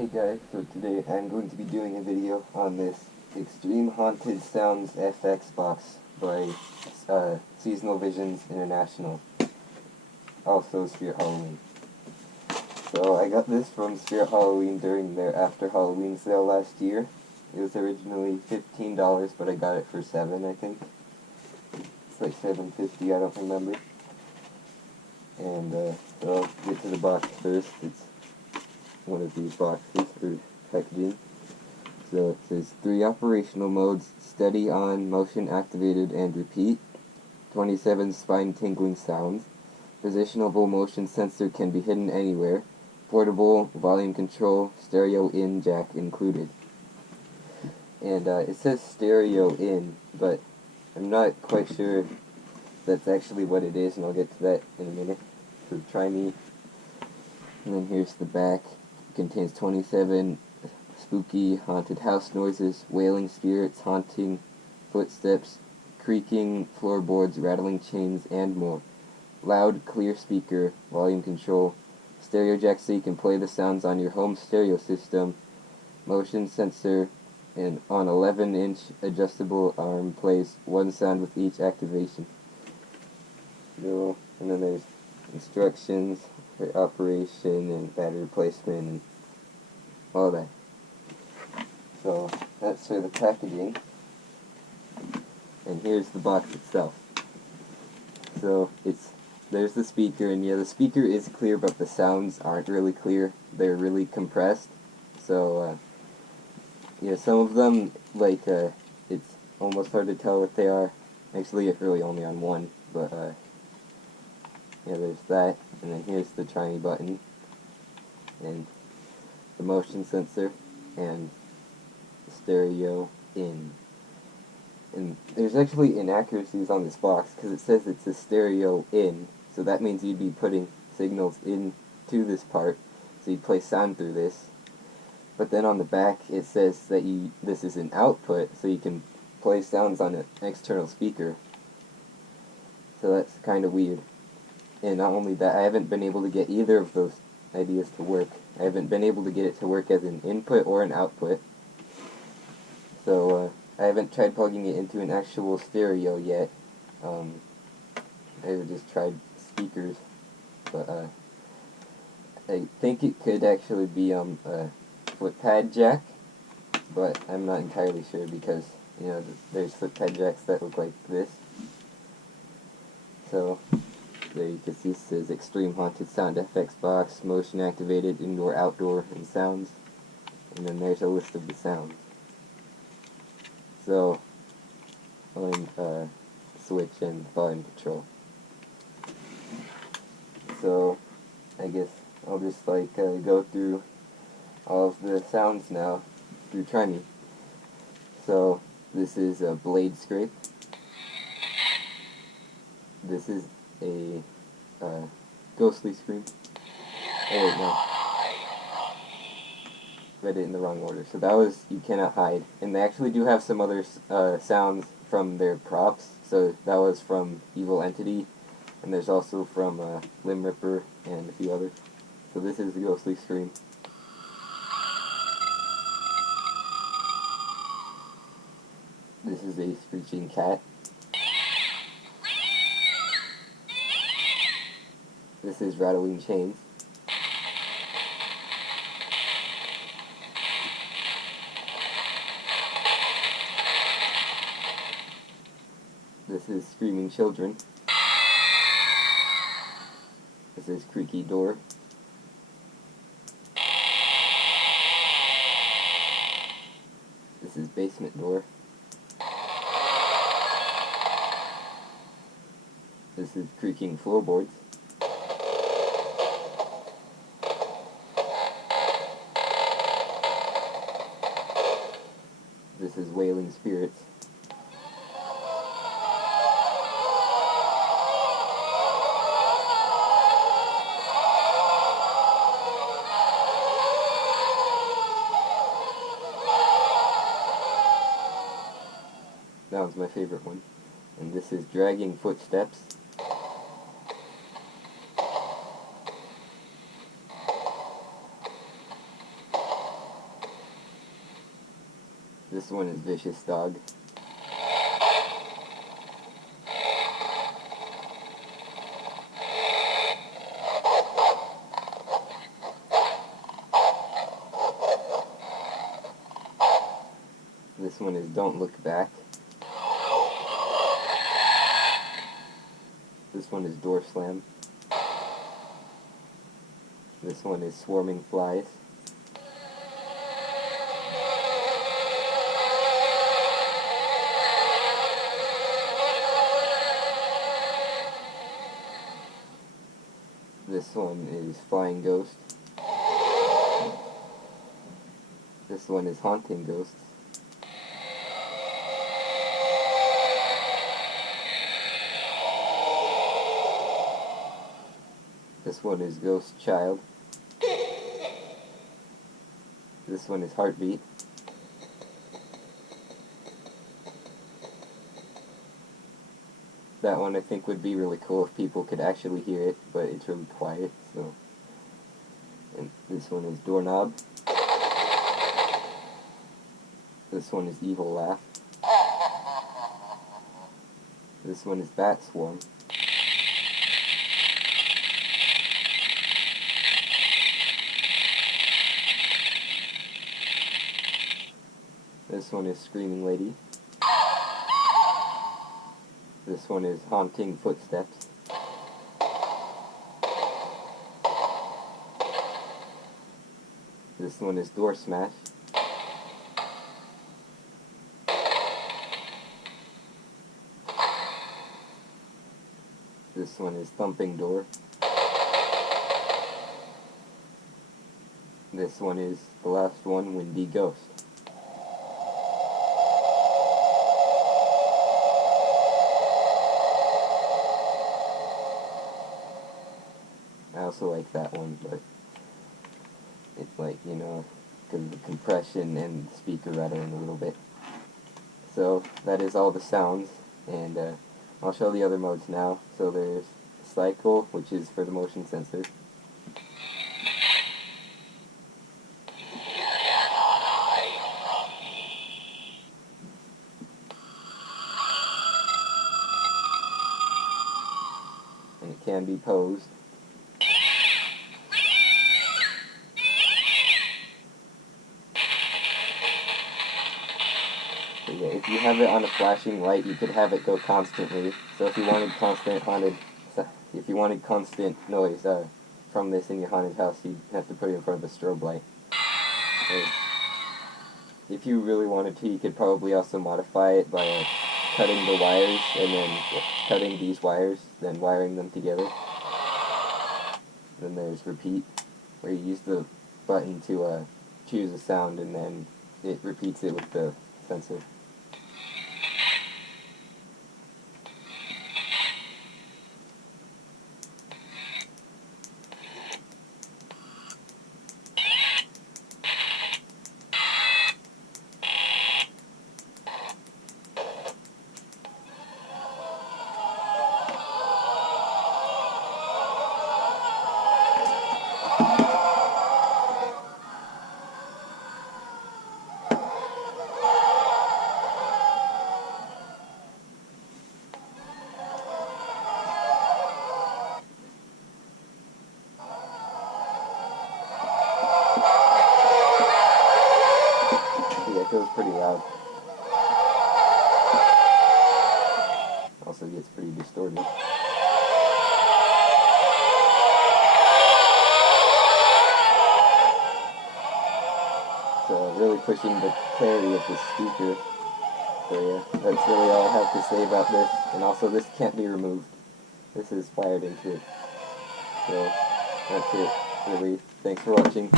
Hey guys, so today I'm going to be doing a video on this Xtreme Haunted Sounds FX box by Seasonal Visions International, also Spirit Halloween. So I got this from Spirit Halloween during their After Halloween sale last year. It was originally $15, but I got it for $7, I think. It's like $7.50, I don't remember. And so I'll get to the box first. It's one of these boxes for packaging. So it says 3 operational modes: steady on, motion activated, and repeat. 27 spine tingling sounds. Positionable motion sensor can be hidden anywhere. Portable volume control, stereo in jack included. And it says stereo in, but I'm not quite sure that's actually what it is, and I'll get to that in a minute. So try me. And then here's the back. It contains 27 spooky haunted house noises, wailing spirits, haunting footsteps, creaking floorboards, rattling chains, and more. Loud, clear speaker, volume control, stereo jack so you can play the sounds on your home stereo system, motion sensor, and on 11-inch adjustable arm plays one sound with each activation. So, and then there's instructions for operation and battery replacement and all that. So that's for the packaging. And here's the box itself. So there's the speaker, and yeah, the speaker is clear, but the sounds aren't really clear. They're really compressed. So yeah, some of them, like, it's almost hard to tell what they are. Actually, it's really only on one, but yeah, there's that. And then here's the try me button, and the motion sensor, and stereo in. And there's actually inaccuracies on this box, because it says it's a stereo in, so that means you'd be putting signals into this part, so you'd play sound through this. But then on the back it says that this is an output, so you can play sounds on an external speaker. So that's kind of weird. And not only that, I haven't been able to get either of those ideas to work. I haven't been able to get it to work as an input or an output. So I haven't tried plugging it into an actual stereo yet. I just tried speakers, but I think it could actually be a foot pad jack, but I'm not entirely sure because, you know, there's foot pad jacks that look like this. So there you can see it says Xtreme Haunted Sound FX Box, motion activated, indoor, outdoor, and sounds. And then there's a list of the sounds. So, volume switch and volume control. So, I guess I'll just go through all of the sounds now through Try Me. So, this is a blade scrape. This is a ghostly scream. Oh wait, no. Read it in the wrong order. So that was You Cannot Hide. And they actually do have some other sounds from their props. So that was from Evil Entity, and there's also from Limb Ripper and a few others. So this is the ghostly scream. This is a screeching cat. This is rattling chains. This is screaming children. This is creaky door. This is basement door. This is creaking floorboards. This is wailing spirits. That was my favorite one. And this is dragging footsteps. This one is Vicious Dog. This one is Don't Look Back. This one is Door Slam. This one is Swarming Flies. This one is Flying Ghost. This one is Haunting Ghosts. This one is Ghost Child. This one is Heartbeat. That one I think would be really cool if people could actually hear it, but it's really quiet, so. And this one is Doorknob. This one is Evil Laugh. This one is Bat Swarm. This one is Screaming Lady. This one is Haunting Footsteps. This one is Door Smash. This one is Thumping Door. This one is the last one, Windy Ghost. I also like that one, but it's like, you know, because of the compression and the speaker rattling a little bit. So that is all the sounds, and I'll show the other modes now. So there's Cycle, which is for the motion sensor. And it can be posed. So yeah, if you have it on a flashing light, you could have it go constantly. So if you wanted constant noise from this in your haunted house, you'd have to put it in front of a strobe light. So if you really wanted to, you could probably also modify it by cutting the wires and then cutting these wires, then wiring them together. Then there's Repeat, where you use the button to choose a sound and then it repeats it with the sensor. Yeah, it goes pretty loud. Also gets pretty distorted. So really pushing the clarity of the speaker. So yeah, that's really all I have to say about this. And also this can't be removed. This is wired into it. So that's it, really. Thanks for watching.